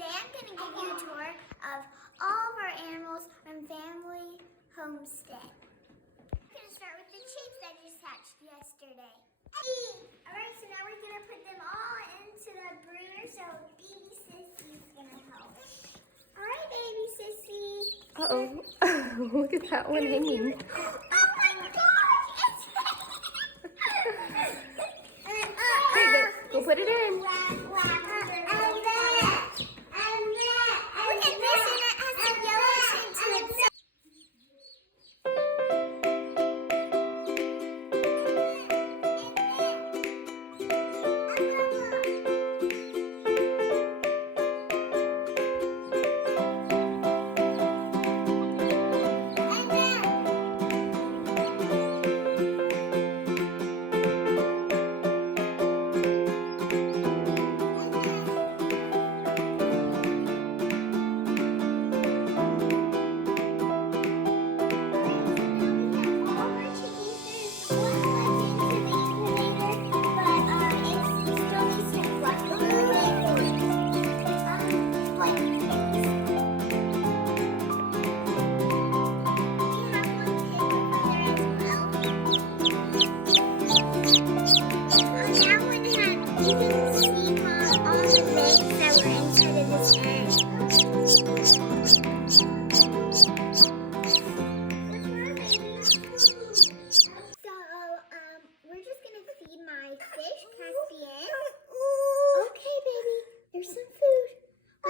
Today I'm going to give you a tour of all of our animals from Family Homestead. I'm going to start with the chicks that just hatched yesterday. Alright, so now we're going to put them all into the brooder, so baby Sissy's going to help. Alright, baby Sissy. Uh-oh. Look at that one hanging. Oh my gosh! It's Here, go put it in.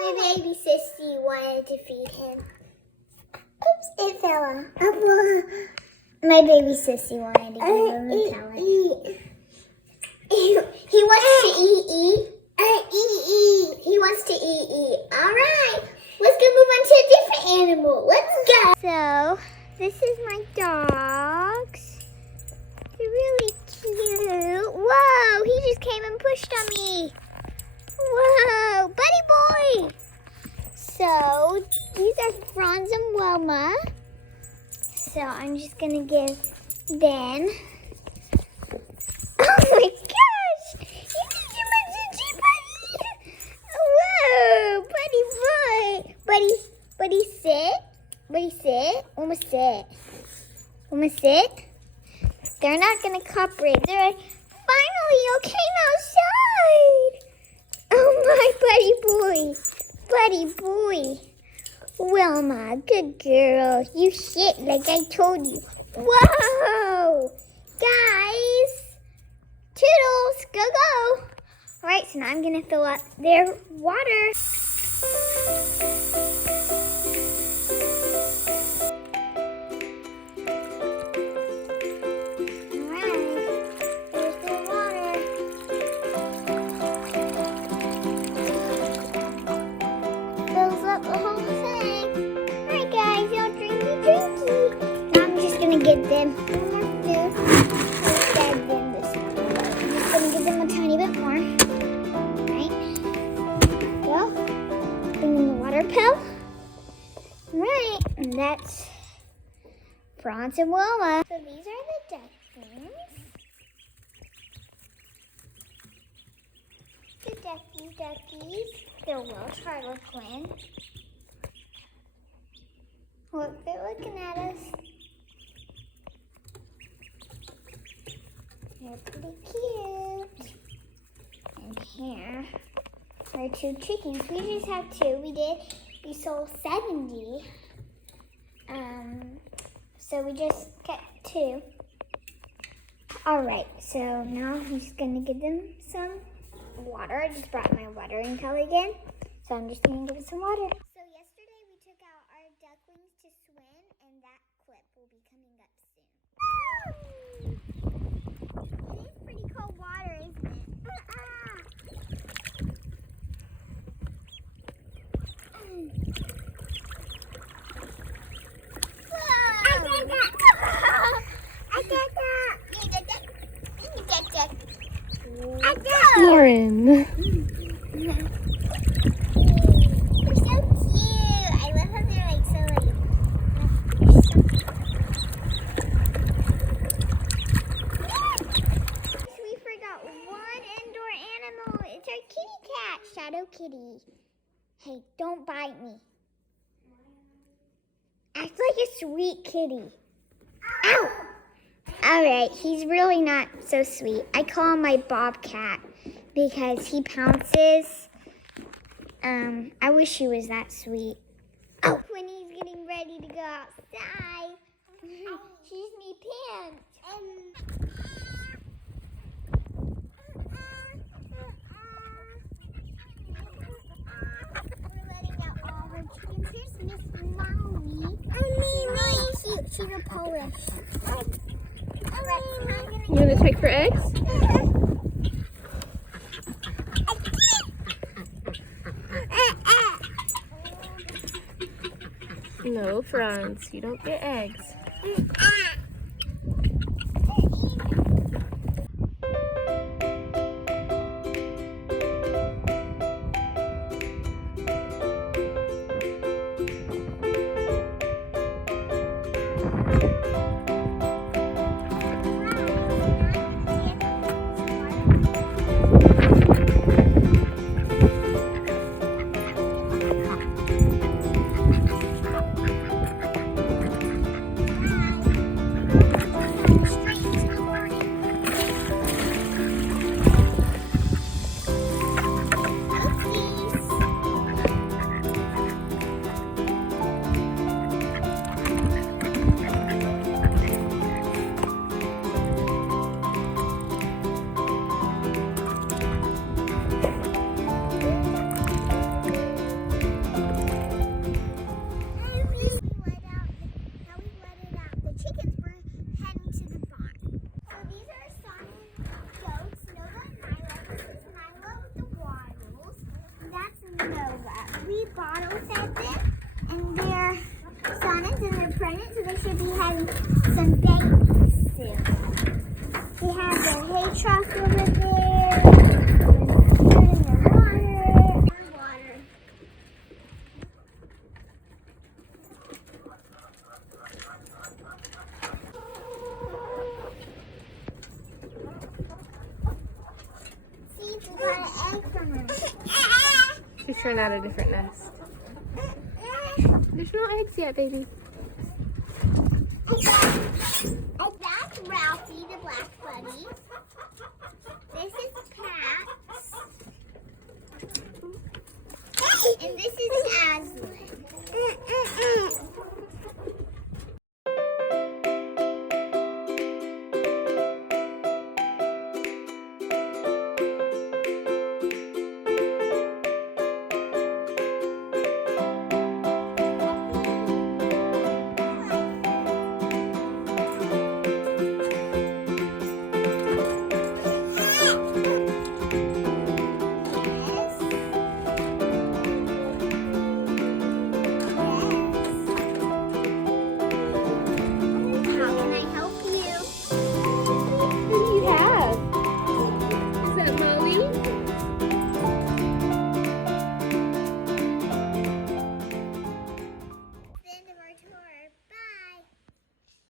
Baby Sissy wanted to feed him. Oops, it fell off. My baby Sissy wanted to give him a pellet. He wants to eat. He wants to eat. Alright, let's go move on to a different animal. Let's go. So, this is my dogs. They're really cute. Whoa, he just came and pushed on me. Whoa, buddy boy. So, these are Franz and Wilma. So, I'm just going to give Ben. Oh my gosh! You think you're my Gigi buddy? Whoa, buddy boy. Buddy sit. Buddy sit. Wilma sit. Wilma sit. They're not going to cooperate. They're finally okay outside. Oh my buddy boy. Wilma, good girl. You shit like I told you. Whoa! Guys! Toodles, go! Alright, so now I'm going to fill up their water. Give them more food instead than this one. I'm just going to give them a tiny bit more. Right? Well, bring in the water pill. Right, and that's Franz and Wilma. So these are the ducklings. The duckies. They're Welsh Harlequin. Look, they're looking at us. They're pretty cute. And here are 2 chickens. We just have 2. We sold 70. So we just got 2. Alright, so now I'm just gonna give them some water. I just brought my watering towel again. So I'm just gonna give it some water. So yesterday we took out our ducklings to swim, and that clip will be coming up soon. It is pretty cold water, isn't it? Lauren. They're so cute. I love how they're like so We forgot one indoor animal. It's our kitty cat, Shadow Kitty. Hey, don't bite me. Act like a sweet kitty. Ow! Alright, he's really not so sweet. I call him my bobcat because he pounces. I wish he was that sweet. Oh, when he's getting ready to go outside, she's me pants. We're letting out all the chickens. Here's Miss Molly. She's a Polish. You want to check for eggs? No, Franz, you don't get eggs. We bottle fed them, and they're sonnets and they're pregnant, so they should be having some babies soon. They have their hay trough over there, and their water. See, we got an egg from her. She's trying out a different nest. There's no eggs yet, baby. That's Ralphie, the black bunny. This is Pax. And this is Aslan.